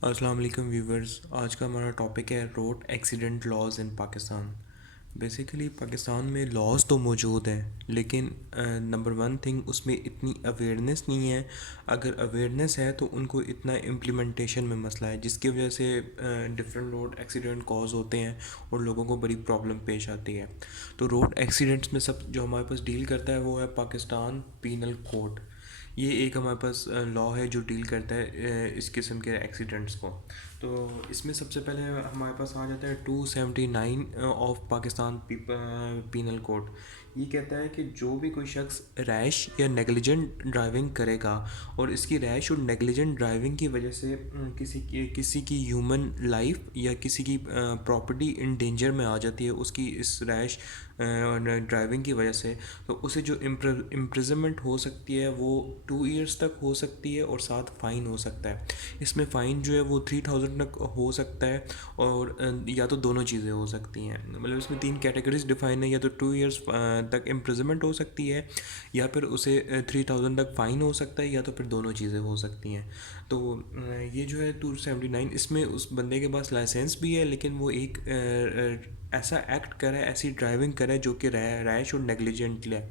अस्सलाम वालेकुम व्यूवर्स। आज का हमारा टॉपिक है रोड एक्सीडेंट लॉज इन पाकिस्तान। बेसिकली पाकिस्तान में लॉज तो मौजूद हैं, लेकिन नंबर वन थिंग उसमें इतनी अवेयरनेस नहीं है। अगर अवेयरनेस है तो उनको इतना इम्प्लीमेंटेशन में मसला है, जिसकी वजह से डिफरेंट रोड एक्सीडेंट कॉज होते हैं और लोगों को बड़ी प्रॉब्लम पेश आती है। तो रोड एक्सीडेंट्स में सब जो हमारे पास डील करता है वो है पाकिस्तान पीनल कोड। ये एक हमारे पास लॉ है जो डील करता है इस किस्म के एक्सीडेंट्स को। तो इसमें सबसे पहले हमारे पास आ जाता है 279 ऑफ पाकिस्तान पीनल कोड। ये कहता है कि जो भी कोई शख्स रैश या नेग्लिजेंट ड्राइविंग करेगा और इसकी रैश और नेग्लिजेंट ड्राइविंग की वजह से किसी की ह्यूमन लाइफ या किसी की प्रॉपर्टी इन डेंजर में आ जाती है उसकी इस रैश ड्राइविंग की वजह से, तो उसे जो इम्प्रिजनमेंट हो सकती है वो 2 ईयर्स तक हो सकती है और साथ फ़ाइन हो सकता है। इसमें फ़ाइन जो है वो 3000 तक हो सकता है, और या तो दोनों चीज़ें हो सकती हैं। मतलब इसमें 3 कैटेगरीज डिफाइन है, या तो 2 ईयर्स तक इम्प्रिजनमेंट हो सकती है, या फिर उसे 3000 तक फ़ाइन हो सकता है, या तो फिर दोनों चीज़ें हो सकती हैं। तो ये जो है 279, इसमें उस बंदे के पास लाइसेंस भी है, लेकिन वो एक ऐसा एक्ट करे, ऐसी ड्राइविंग करे जो कि रैश और नेग्लिजेंट है।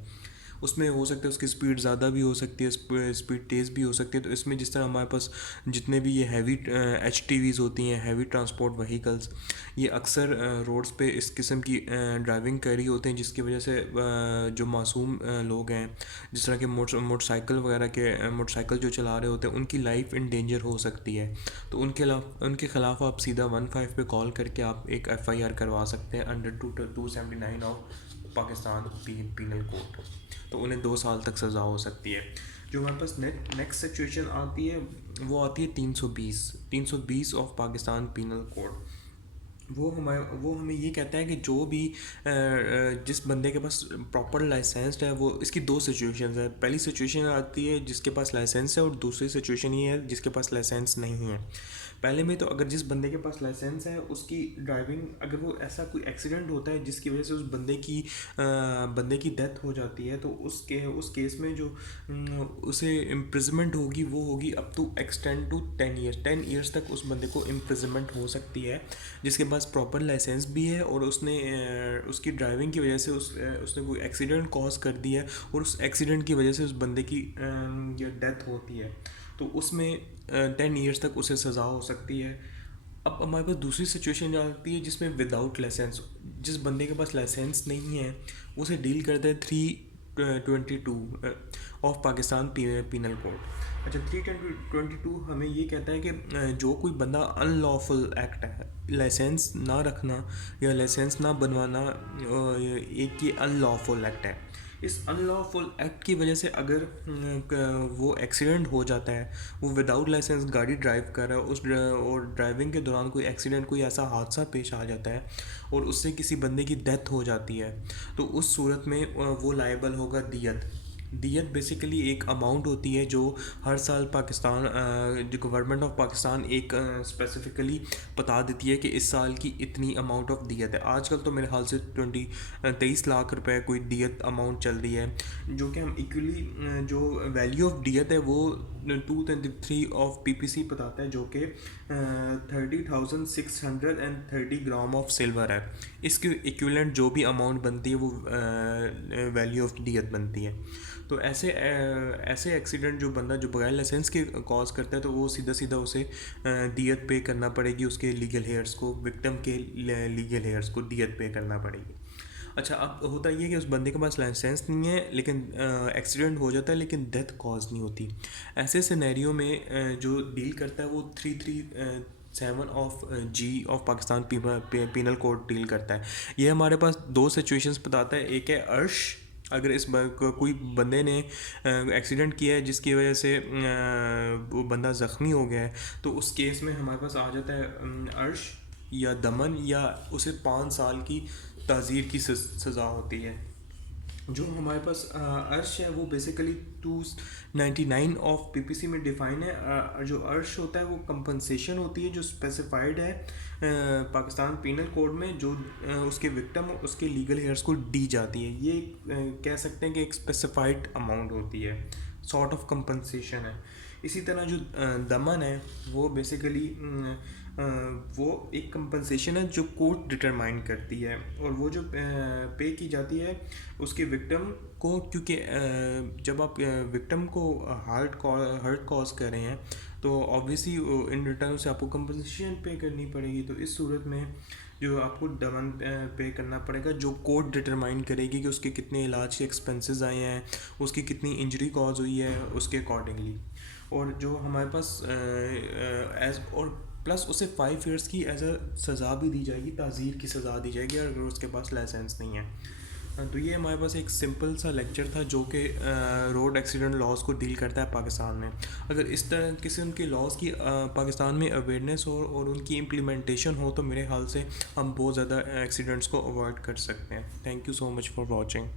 उसमें हो सकता है उसकी स्पीड ज़्यादा भी हो सकती है, स्पीड तेज़ भी हो सकती है। तो इसमें जिस तरह हमारे पास जितने भी ये हैवी HTVs होती हैं, हैवी ट्रांसपोर्ट व्हीकल्स, ये अक्सर रोड्स पे इस किस्म की ड्राइविंग कर रही होते हैं, जिसकी वजह से जो मासूम लोग हैं, जिस तरह के मोटरसाइकिल वगैरह के मोटरसाइकिल जो चला रहे होते हैं, उनकी लाइफ इन डेंजर हो सकती है। तो उनके खिलाफ आप सीधा 15 पे कॉल करके आप एक FIR करवा सकते हैं under 279 of Pakistan penal code. तो उन्हें 2 साल तक सज़ा हो सकती है। जो हमारे पास नेक्स्ट सिचुएशन आती है वो आती है 320 ऑफ पाकिस्तान पीनल कोड। वो हमें ये कहता है कि जो भी जिस बंदे के पास प्रॉपर लाइसेंस्ड है, वो इसकी दो सिचुएशंस है। पहली सिचुएशन आती है जिसके पास लाइसेंस है, और दूसरी सिचुएशन ये है जिसके पास लाइसेंस नहीं है। पहले में तो अगर जिस बंदे के पास लाइसेंस है उसकी ड्राइविंग, अगर वो ऐसा कोई एक्सीडेंट होता है जिसकी वजह से उस बंदे की डेथ हो जाती है, तो उस केस में जो उसे इम्प्रिजमेंट होगी वो होगी up to extend to 10 years. 10 years तक उस बंदे को इम्प्रिजमेंट हो सकती है, जिसके पास प्रॉपर लाइसेंस भी है और उसने उसकी ड्राइविंग की वजह से उसने कोई एक्सीडेंट कॉज कर दिया है, और उस एक्सीडेंट की वजह से उस बंदे की डेथ होती है। तो उसमें 10 ईयर्स तक उसे सज़ा हो सकती है। अब हमारे पास दूसरी सिचुएशन आती है जिसमें विदाउट लाइसेंस, जिस बंदे के पास लाइसेंस नहीं है उसे डील करता है 322 ऑफ पाकिस्तान पीनल कोड। अच्छा, 322 हमें ये कहता है कि जो कोई बंदा अनलॉफुल एक्ट है, लाइसेंस ना रखना या लाइसेंस ना बनवाना, एक ये अनलॉफुल एक्ट है। इस अनलॉफुल एक्ट की वजह से अगर वो एक्सीडेंट हो जाता है, वो विदाउट लाइसेंस गाड़ी ड्राइव कर रहा है, और ड्राइविंग के दौरान कोई एक्सीडेंट, कोई ऐसा हादसा पेश आ जाता है और उससे किसी बंदे की डेथ हो जाती है, तो उस सूरत में वो लायबल होगा दियत। दियत बेसिकली एक अमाउंट होती है जो हर साल पाकिस्तान जो गवर्नमेंट ऑफ पाकिस्तान एक स्पेसिफिकली बता देती है कि इस साल की इतनी अमाउंट ऑफ दियत है। आजकल तो मेरे ख्याल से 23 लाख रुपए कोई दियत अमाउंट चल रही है, जो कि हम इक्वली जो वैल्यू ऑफ दियत है वो 223 ऑफ PPC बताता है, जो कि 30,630 ग्राम ऑफ सिल्वर है। इसके इक्विवेलेंट जो भी अमाउंट बनती है वो वैल्यू ऑफ दियत बनती है। तो ऐसे एक्सीडेंट जो बंदा जो बगैर लाइसेंस के कॉज करता है, तो वो सीधा सीधा उसे दियत पे करना पड़ेगी, उसके लीगल हेयर्स को, विक्टिम के लीगल हेयर्स को दियत पे करना पड़ेगी। अच्छा, अब होता ये है कि उस बंदे के पास लाइसेंस नहीं है, लेकिन एक्सीडेंट हो जाता है लेकिन डेथ कॉज नहीं होती। ऐसे सिनेरियो में जो डील करता है वो 337 of G of Pakistan penal code deal करता है। ये हमारे पास दो सिचुएशंस बताता है। एक है अर्श, अगर कोई बंदे ने एक्सीडेंट किया है जिसकी वजह से वो बंदा ज़ख्मी हो गया है, तो उस केस में हमारे पास आ जाता है अर्श या दमन, या उसे 5 साल की ताज़ीर की सज़ा होती है। जो हमारे पास अर्श है वो बेसिकली 299 ऑफ PPC में डिफ़ाइन है। जो अर्श होता है वो कंपनसेशन होती है जो स्पेसिफाइड है पाकिस्तान पीनल कोड में, जो उसके विक्टिम उसके लीगल हेयर्स को दी जाती है। ये कह सकते हैं कि एक स्पेसिफाइड अमाउंट होती है, सॉर्ट ऑफ कंपनसेशन है। इसी तरह जो दमन है वो बेसिकली वो एक कंपनसेशन है जो कोर्ट डिटरमाइन करती है, और वो जो पे की जाती है उसके विक्टिम को, क्योंकि जब आप विक्टिम को हर्ट कॉज कर रहे हैं तो ऑब्वियसली इन रिटर्न से आपको कंपनसेशन पे करनी पड़ेगी। तो इस सूरत में जो आपको दमन पे करना पड़ेगा, जो कोर्ट डिटरमाइन करेगी कि उसके कितने इलाज के एक्सपेंसेस आए हैं, उसकी कितनी इंजरी कॉज हुई है उसके अकॉर्डिंगली। और जो हमारे पास एज और प्लस उसे 5 ईयर्स की एज अ सज़ा भी दी जाएगी, ताज़ीर की सज़ा दी जाएगी अगर उसके पास लाइसेंस नहीं है। तो ये हमारे पास एक सिंपल सा लेक्चर था जो कि रोड एक्सीडेंट लॉज को डील करता है पाकिस्तान में। अगर इस तरह किस्म के लॉज की पाकिस्तान में अवेयरनेस हो और उनकी इम्प्लीमेंटेशन हो तो मेरे ख्याल से हम बहुत ज़्यादा एक्सीडेंट्स को अवॉइड कर सकते हैं। Thank you so much for watching.